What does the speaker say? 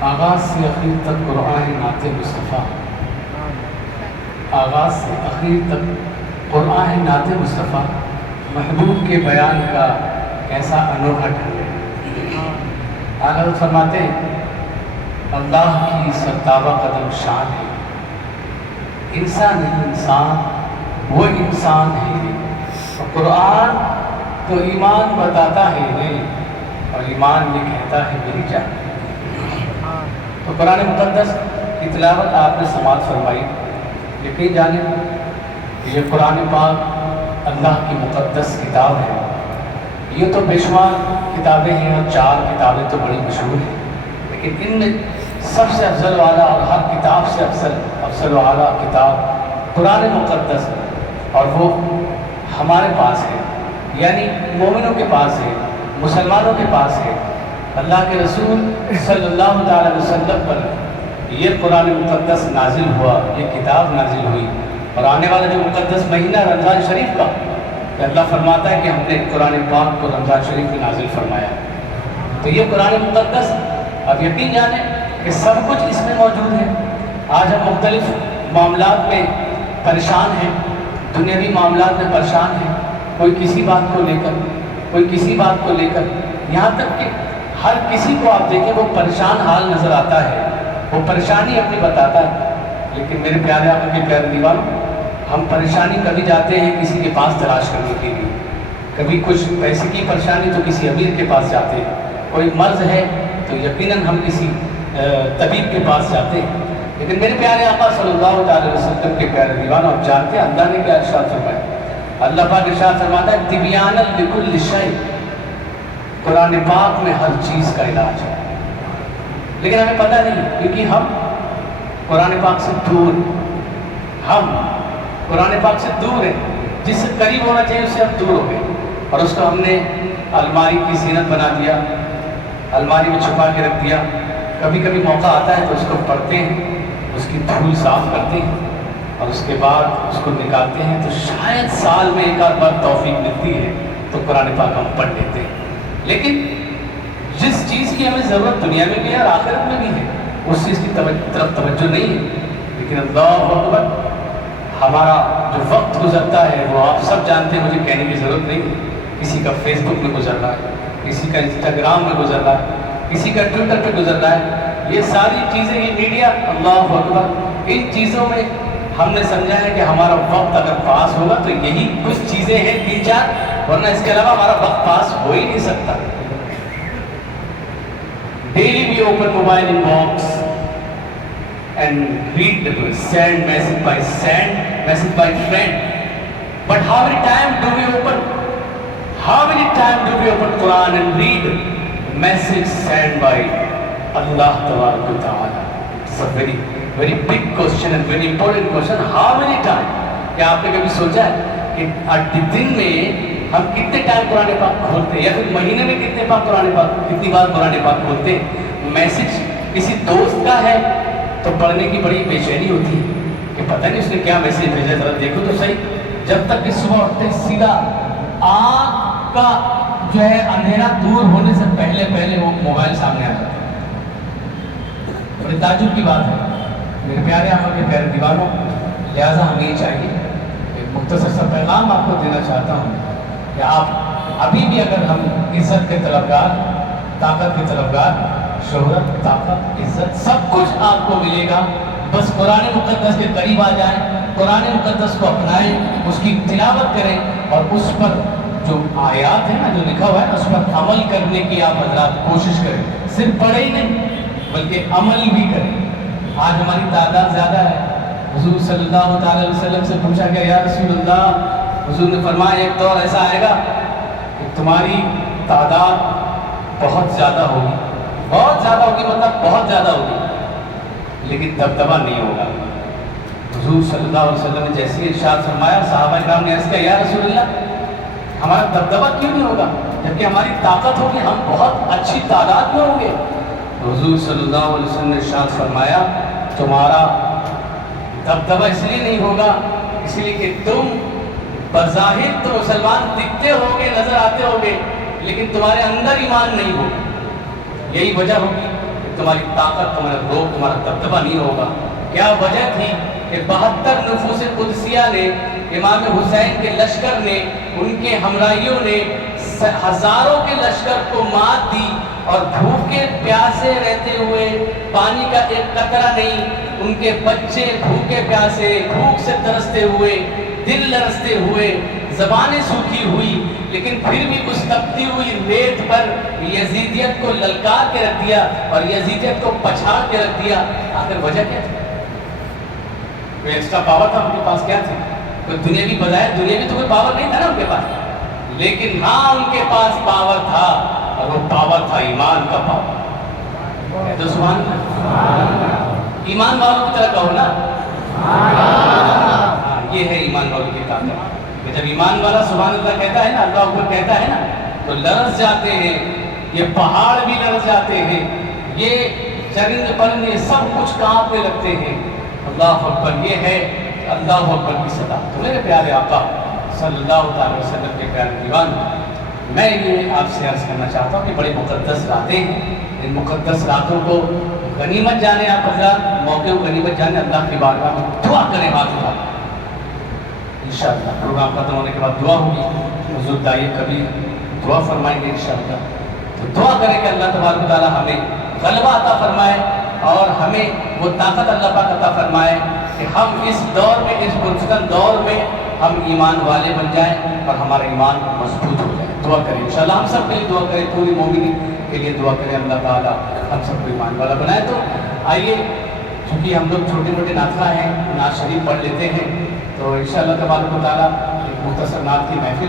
آغاز سے آخر تک قرآن نعت مصطفیٰ، آغاز سے آخر تک قرآن نعت مصطفیٰ، محبوب کے بیان کا ایسا انوکھا ڈھنگ ہے۔ آغاز فرماتے ہیں اللہ کی ستاوا قدم شان ہے، انسان نہیں انسان وہ انسان ہے۔ اور قرآن تو ایمان بتاتا ہے انہیں، اور ایمان یہ کہتا ہے میری جان۔ تو قرآن مقدس کی تلاوت آپ نے سماعت فرمائی، یقین جانیں کہ یہ قرآن پاک اللہ کی مقدس کتاب ہے۔ یہ تو بے شمار کتابیں ہیں اور 4 کتابیں تو بڑی مشہور ہیں، لیکن ان میں سب سے افضل والا اور ہر کتاب سے افضل والا کتاب قرآن مقدس ہے، اور وہ ہمارے پاس ہے، یعنی مومنوں کے پاس ہے، مسلمانوں کے پاس ہے۔ اللہ کے رسول صلی اللہ علیہ وسلم پر یہ قرآن مقدس نازل ہوا، یہ کتاب نازل ہوئی، اور آنے والا جو مقدس مہینہ رمضان شریف کا، کہ اللہ فرماتا ہے کہ ہم نے قرآن پاک کو رمضان شریف میں نازل فرمایا۔ تو یہ قرآن مقدس، اب یقین جانیں کہ سب کچھ اس میں موجود ہے۔ آج ہم مختلف معاملات میں پریشان ہیں، دنیاوی معاملات میں پریشان ہیں، کوئی کسی بات کو لے کر، کوئی کسی بات کو لے کر، یہاں تک کہ ہر کسی کو آپ دیکھیں وہ پریشان حال نظر آتا ہے، وہ پریشانی اپنی بتاتا ہے۔ لیکن میرے پیارے آقا کے پیارے دیوانوں، ہم پریشانی کبھی جاتے ہیں کسی کے پاس تلاش کرنے کے لیے، کبھی کچھ پیسے کی پریشانی تو کسی امیر کے پاس جاتے ہیں، کوئی مرض ہے تو یقیناً ہم کسی طبیب کے پاس جاتے ہیں۔ لیکن میرے پیارے آقا صلی اللہ علیہ وسلم کے پیارے دیوانوں، آپ جانتے ہیں اللہ نے کیا ارشاد فرمایا؟ اللہ پاک ارشاد فرماتا ہے تبیانا لکل شیء، قرآن پاک میں ہر چیز کا علاج ہے۔ لیکن ہمیں پتہ نہیں، کیونکہ ہم قرآن پاک سے دور ہیں، ہم قرآن پاک سے دور ہیں، جس سے قریب ہونا چاہیے اس سے ہم دور ہو گئے، اور اس کو ہم نے الماری کی زینت بنا دیا، الماری میں چھپا کے رکھ دیا۔ کبھی کبھی موقع آتا ہے تو اس کو پڑھتے ہیں، اس کی دھول صاف کرتے ہیں، اور اس کے بعد اس کو نکالتے ہیں، تو شاید سال میں ایک آدھ بار توفیق ملتی ہے تو قرآن پاک ہم پڑھ لیتے ہیں۔ لیکن جس چیز کی ہمیں ضرورت دنیا میں بھی ہے اور آخرت میں بھی ہے، اس چیز کی طرف توجہ نہیں ہے۔ لیکن اللہ اکبر، ہمارا جو وقت گزرتا ہے وہ آپ سب جانتے ہیں، مجھے کہنے کی ضرورت نہیں ہے۔ کسی کا فیس بک میں گزر رہا ہے، کسی کا انسٹاگرام میں گزر رہا ہے، کسی کا ٹویٹر پہ گزر رہا ہے۔ یہ ساری چیزیں، یہ میڈیا، اللہ اکبر، ان چیزوں میں ہم نے سمجھا ہے کہ ہمارا وقت اگر پاس ہوگا تو یہی کچھ چیزیں ہیں 3-4، ورنہ اس کے علاوہ ہمارا وقت پاس ہو ہی نہیں سکتا۔ Daily we open mobile inbox and read the send message by friend. But how many times do we open Quran and read message sent by Allah Ta'ala? It's a very, very big question and very important question. How many times? کیا آپ نے کبھی سوچا ہے کہ دن میں ہم کتنے ٹائم قرآن پاک کھولتے ہیں، یا پھر مہینے میں کتنی بار قرآن پاک کھولتے ہیں؟ میسج کسی دوست کا ہے تو پڑھنے کی بڑی بے چینی ہوتی ہے کہ پتہ نہیں اس نے کیا میسج بھیجا، ذرا دیکھو تو صحیح۔ جب تک کہ صبح اٹھتے سیدھا آنکھ کا جو ہے اندھیرا دور ہونے سے پہلے وہ موبائل سامنے آ جاتا ہے۔ بڑی تعجب کی بات ہے میرے پیارے آقا کے پیارے دیوانوں، لہٰذا ہمیں یہ چاہیے کہ مختصر سا پیغام آپ کو دینا چاہتا ہوں کہ آپ ابھی بھی اگر ہم عزت کے طلبگار، طاقت کے طلبگار، شہرت، طاقت، عزت سب کچھ آپ کو ملے گا، بس قرآن مقدس کے قریب آ جائیں، قرآن مقدس کو اپنائیں، اس کی تلاوت کریں، اور اس پر جو آیات ہیں نا، جو لکھا ہوا ہے اس پر عمل کرنے کی آپ حضرات کوشش کریں۔ صرف پڑھے ہی نہیں بلکہ عمل بھی کریں۔ آج ہماری تعداد زیادہ ہے، حضور صلی اللہ علیہ وسلم سے پوچھا گیا یا رسول اللہ، حضور نے فرمایا ایک دور ایسا آئے گا کہ تمہاری تعداد بہت زیادہ ہوگی، مطلب بہت زیادہ ہوگی، لیکن دبدبہ نہیں ہوگا۔ حضور صلی اللہ علیہ وسلم نے جیسے ارشاد فرمایا، صحابہ کرام نے عرض کیا یا رسول اللہ، ہمارا دبدبہ کیوں نہیں ہوگا جبکہ ہماری طاقت ہوگی، ہم بہت اچھی تعداد میں ہوں گے؟ حضور صلی اللہ علیہ وسلم نے ارشاد فرمایا، تمہارا دبدبہ اس لیے نہیں ہوگا اس لیے کہ تم بظاہر تو مسلمان دکھتے ہوگے، نظر آتے ہوگے، لیکن تمہارے اندر ایمان نہیں ہوگا۔ یہی وجہ ہوگی کہ تمہاری طاقت، تمہارا روب، تمہارا دبدبہ نہیں ہوگا۔ کیا وجہ تھی کہ 72 نفوس قدسیہ نے، امام حسین کے لشکر نے، ان کے ہمراہیوں نے ہزاروں کے لشکر کو مات دی، اور بھوکے پیاسے رہتے ہوئے، پانی کا ایک قطرہ نہیں، ان کے بچے بھوکے پیاسے، بھوک سے ترستے ہوئے، دل لرزتے ہوئے، زبانیں سوکھی ہوئی، لیکن پھر بھی اس تپتی ہوئی ریت پر یزیدیت کو للکار کے رکھ دیا اور یزیدیت کو پچھاڑ کے رکھ دیا۔ آخر وجہ کیا تھی؟ کوئی ایکسٹرا پاور تھا ان کے پاس؟ کیا تھی؟ کوئی دنیاوی بظاہر دنیاوی تو کوئی پاور نہیں تھا نا ان کے پاس، لیکن ہاں ان کے پاس پاور تھا، اور وہ پاور تھا ایمان کا پاور۔ کہہ دو سبحان اللہ۔ ایمان والوں کی طرح کہو نا، ہاں یہ ہے ایمان والوں کی طاقت، کہ جب ایمان والا سبحان اللہ کہتا ہے نا، اللہ اکبر کہتا ہے نا، تو لرز جاتے ہیں، یہ پہاڑ بھی لرز جاتے ہیں، یہ چرند پرند سب کچھ کانپنے لگتے ہیں۔ اللہ اکبر، یہ ہے اللہ اکبر کی صدا۔ تو میرے پیارے آقا صلی اللہ علیہ وسلم کے پیارے دیوان، میں یہ آپ سے عرض کرنا چاہتا ہوں کہ بڑی مقدس راتیں ہیں، ان مقدس راتوں کو غنیمت جانے، آپ حضرات موقع کو غنیمت جانے، اللہ کی بارگاہ میں دعا کریں، ہاتھ اٹھا انشاءاللہ۔ پروگرام ختم ہونے کے بعد دعا ہوگی، حضور داعیہ کبھی دعا فرمائیں گے انشاءاللہ۔ تو دعا کریں کہ اللہ تبارک و تعالیٰ ہمیں غلبہ عطا فرمائے، اور ہمیں وہ طاقت اللہ پاک عطا فرمائے کہ ہم اس دور میں، اس پرفتن دور میں ہم ایمان والے بن جائیں اور ہمارا ایمان مضبوط ہو جائے۔ دعا کریں انشاءاللہ، ہم سب کے لیے دعا کریں، پوری مومنی کے لیے دعا کریں، اللہ تعالیٰ ہم سب کو ایمان والا بنائے۔ تو آئیے، چونکہ ہم لوگ چھوٹے موٹے نعت ہیں، نعت شریف پڑھ لیتے ہیں، تو انشاءاللہ تبارک و تعالیٰ ایک مختصر نعت کی محفل